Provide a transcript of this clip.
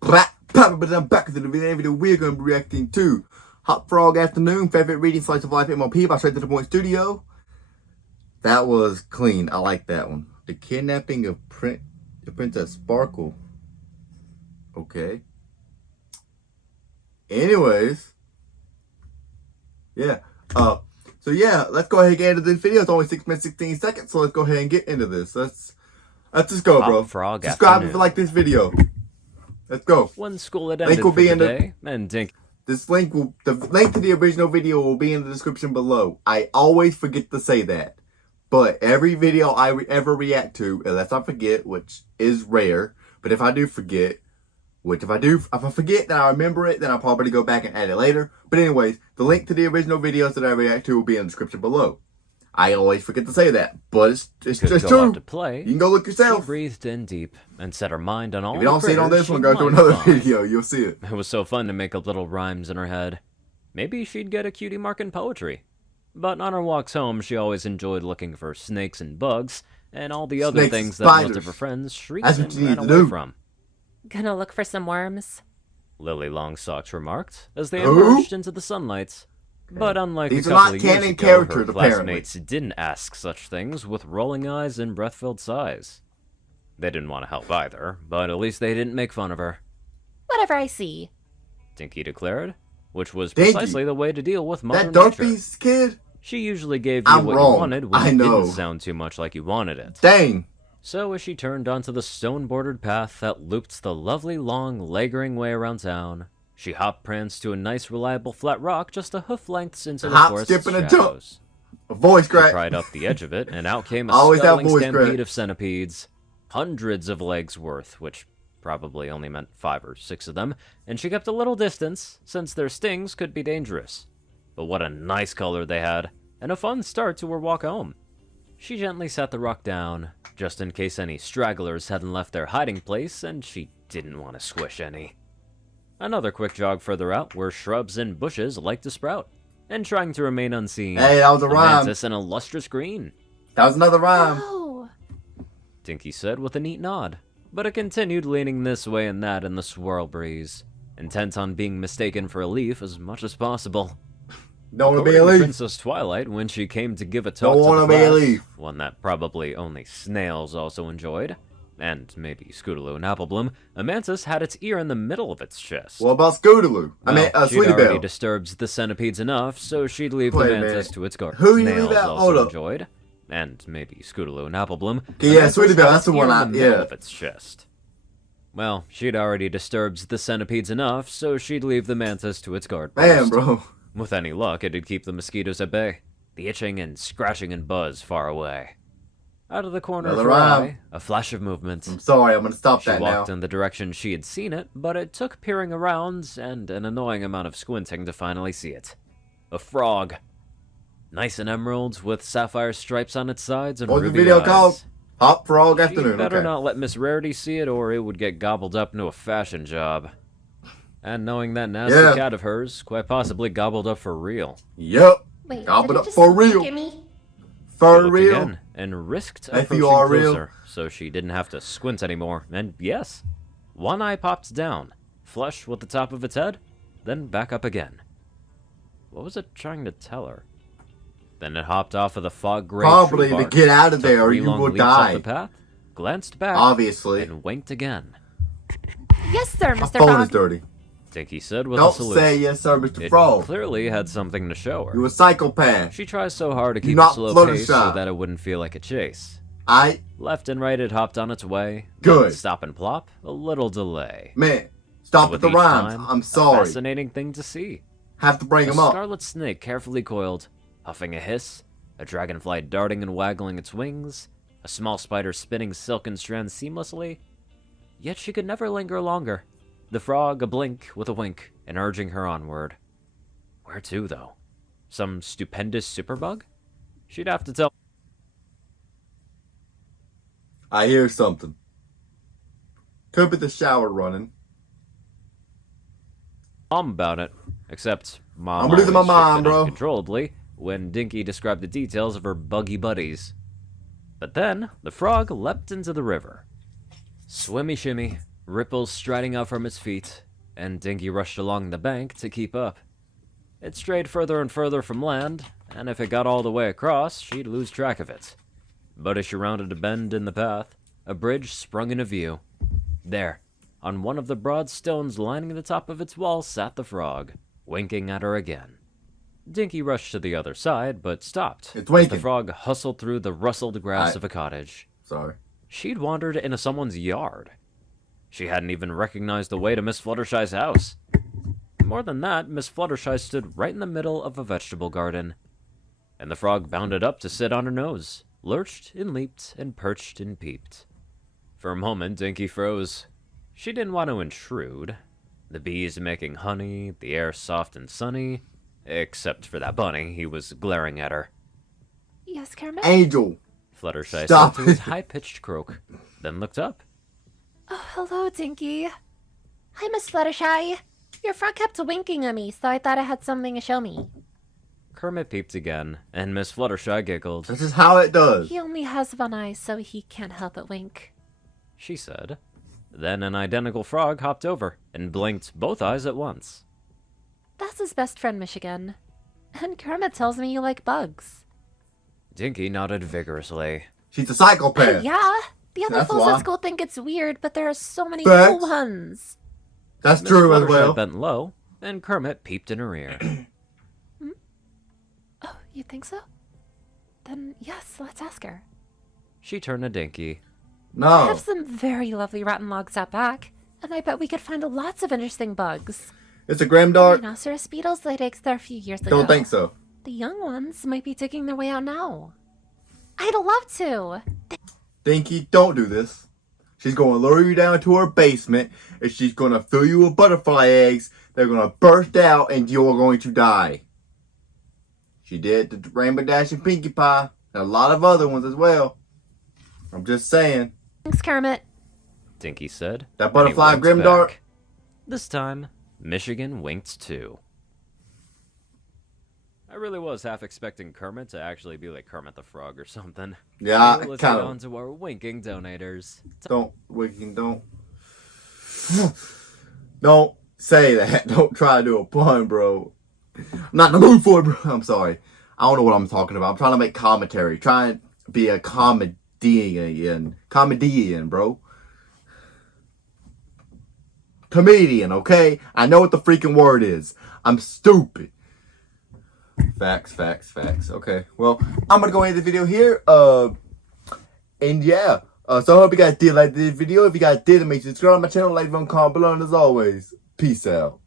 But I'm back with the video. We're going to be reacting to Hot Frog Afternoon, favorite reading slice of life MLP by Straight to the Point Studio. That was clean. I like that one. The kidnapping of Princess Sparkle. Okay. Anyways. Yeah. So yeah, let's go ahead and get into this video. It's only 6 minutes, 16 seconds, so let's go ahead and get into this. Let's just go, bro. Frog Subscribe if you like this video. Let's go. When school had ended Link will be for in the the day, and Dink. the link to the original video will be in the description below. I always forget to say that. But every video I ever react to, unless I forget, which is rare, but if I do forget, if I forget, then I remember it, then I'll probably go back and add it later. But anyways, the link to the original videos that I react to will be in the description below. I always forget to say that, but it's just true. To play, you can go look yourself. She breathed in deep and set her mind on all. If you don't see it on this one, go to another video. You'll see it. It was so fun to make up little rhymes in her head. Maybe she'd get a cutie mark in poetry. But on her walks home, she always enjoyed looking for snakes and bugs and all the other things that most of her friends shrieked and ran away from. Gonna look for some worms? Lily Longsocks remarked as they emerged into the sunlight. But unlike These a couple are of not years canon ago, characters, her classmates didn't ask such things with rolling eyes and breath-filled sighs. They didn't want to help either, but at least they didn't make fun of her. Whatever I see. Dinky declared, which was precisely the way to deal with Mother That Nature. Dorothy's kid? She usually gave you what you wanted when it didn't sound too much like you wanted it. Dang. So as she turned onto the stone-bordered path that looped the lovely long, lagering way around town, she hop-pranced to a nice, reliable flat rock just a hoof lengths into the forest's shadows. A voice crack. She pried up the edge of it, and out came a scuttling stampede of centipedes. Hundreds of legs worth, which probably only meant 5 or 6 of them, and she kept a little distance, since their stings could be dangerous. But what a nice color they had, and a fun start to her walk home. She gently set the rock down, just in case any stragglers hadn't left their hiding place, and she didn't want to squish any. Another quick jog further out where shrubs and bushes liked to sprout, and trying to remain unseen. Hey, that was a rhyme. Mantis in a lustrous green. That was another rhyme. Oh. Dinky said with a neat nod, but it continued leaning this way and that in the swirl breeze, intent on being mistaken for a leaf as much as possible. Don't want to be a leaf. Princess Twilight, when she came to give a talk Don't want to be a leaf. One that probably only snails also enjoyed, and maybe Scootaloo and Applebloom, a mantis had its ear in the middle of its chest. What about Scootaloo? She'd already disturbed the centipedes enough, so she'd leave the mantis to its guard. Who you Snails leave out? also enjoyed, and maybe Scootaloo and Applebloom. Yeah, Sweetie Belle, that's the one of its chest. Well, she'd already disturbed the centipedes enough, so she'd leave the mantis to its guard post. Man, bro. With any luck, it'd keep the mosquitoes at bay, the itching and scratching and buzz far away. Out of the corner of her eye, a flash of movement. I'm sorry, I'm gonna stop that now. She walked in the direction she had seen it, but it took peering around and an annoying amount of squinting to finally see it. A frog. Nice and emeralds with sapphire stripes on its sides and ruby eyes. What's the video called? Hot Frog Afternoon. She'd better not let Miss Rarity see it or it would get gobbled up into a fashion job. And knowing that nasty cat of hers, quite possibly gobbled up for real. Yep. Wait, gobbled up for real. For real. Again and risked approaching closer, so she didn't have to squint anymore. And yes, one eye popped down, flush with the top of its head, then back up again. What was it trying to tell her? Then it hopped off of the fog-gray Probably to get out of there or you will die. The path, glanced back, obviously, and winked again. Yes, sir, Mr. My phone is dirty. Dinky said with a salute. Don't say yes, sir, Mr. Frog. It clearly had something to show her. You a psychopath. She tries so hard to keep a slow pace so that it wouldn't feel like a chase. Left and right, it hopped on its way. Good. Stop and plop, a little delay. Man, stop with the rhymes. I'm sorry. A fascinating thing to see. Have to bring them up. A scarlet snake carefully coiled, puffing a hiss, a dragonfly darting and waggling its wings, a small spider spinning silken strands seamlessly. Yet she could never linger longer. The frog a blink with a wink and urging her onward. Where to, though? Some stupendous superbug? She'd have to tell. I hear something. Could be the shower running. Mom about it. Except Mom I'm losing my mind, bro. Uncontrollably when Dinky described the details of her buggy buddies. But then the frog leapt into the river. Swimmy shimmy, ripples striding out from its feet, and Dinky rushed along the bank to keep up. It strayed further and further from land, and if it got all the way across, she'd lose track of it. But as she rounded a bend in the path, a bridge sprung into view. There, on one of the broad stones lining the top of its wall, sat the frog, winking at her again. Dinky rushed to the other side, but stopped It's as winking. the frog hustled through the rustled grass I- of a cottage. Sorry. She'd wandered into someone's yard. She hadn't even recognized the way to Miss Fluttershy's house. More than that, Miss Fluttershy stood right in the middle of a vegetable garden. And the frog bounded up to sit on her nose, lurched and leaped and perched and peeped. For a moment, Dinky froze. She didn't want to intrude. The bees making honey, the air soft and sunny. Except for that bunny, he was glaring at her. Yes, Kermit? Angel. Fluttershy Stop said to his it. high-pitched croak, then looked up. Oh, hello, Dinky. Hi, Miss Fluttershy. Your frog kept winking at me, so I thought it had something to show me. Kermit peeped again, and Miss Fluttershy giggled. This is how it does. He only has one eye, so he can't help but wink. She said. Then an identical frog hopped over and blinked both eyes at once. That's his best friend, Michigan. And Kermit tells me you like bugs. Dinky nodded vigorously. She's a psychopath. Yeah, the other That's fools why. at school think it's weird, but there are so many Facts. cool ones. That's Miss true as Fluttershy well. bent low, and Kermit peeped in her ear. Oh, you think so? Then yes, let's ask her. She turned to Dinky. I No. have some very lovely rotten logs out back, and I bet we could find lots of interesting bugs. It's a Grimdark. Rhinoceros beetles laid eggs there a few years ago. Don't think so. The young ones might be digging their way out now. I'd love to. Dinky, don't do this. She's going to lure you down to her basement, and she's going to fill you with butterfly eggs. They're going to burst out, and you're going to die. She did the Rainbow Dash and Pinkie Pie, and a lot of other ones as well. I'm just saying. Thanks, Kermit. Dinky said. That and he butterfly winked Grimdark? back. This time, Michigan winked too. I really was half expecting Kermit to actually be like Kermit the Frog or something. Yeah, Let's kind get of. on to our winking donators. Don't don't say that. Don't try to do a pun, bro. I'm not in the mood for it, bro. I'm sorry. I don't know what I'm talking about. I'm trying to make commentary. Trying to be a comedian, bro. Comedian, okay? I know what the freaking word is. I'm stupid. Facts. Okay, well, I'm gonna go end the video here. And yeah. So I hope you guys did like this video. If you guys did, make sure to subscribe to my channel, like, comment below, and as always, peace out.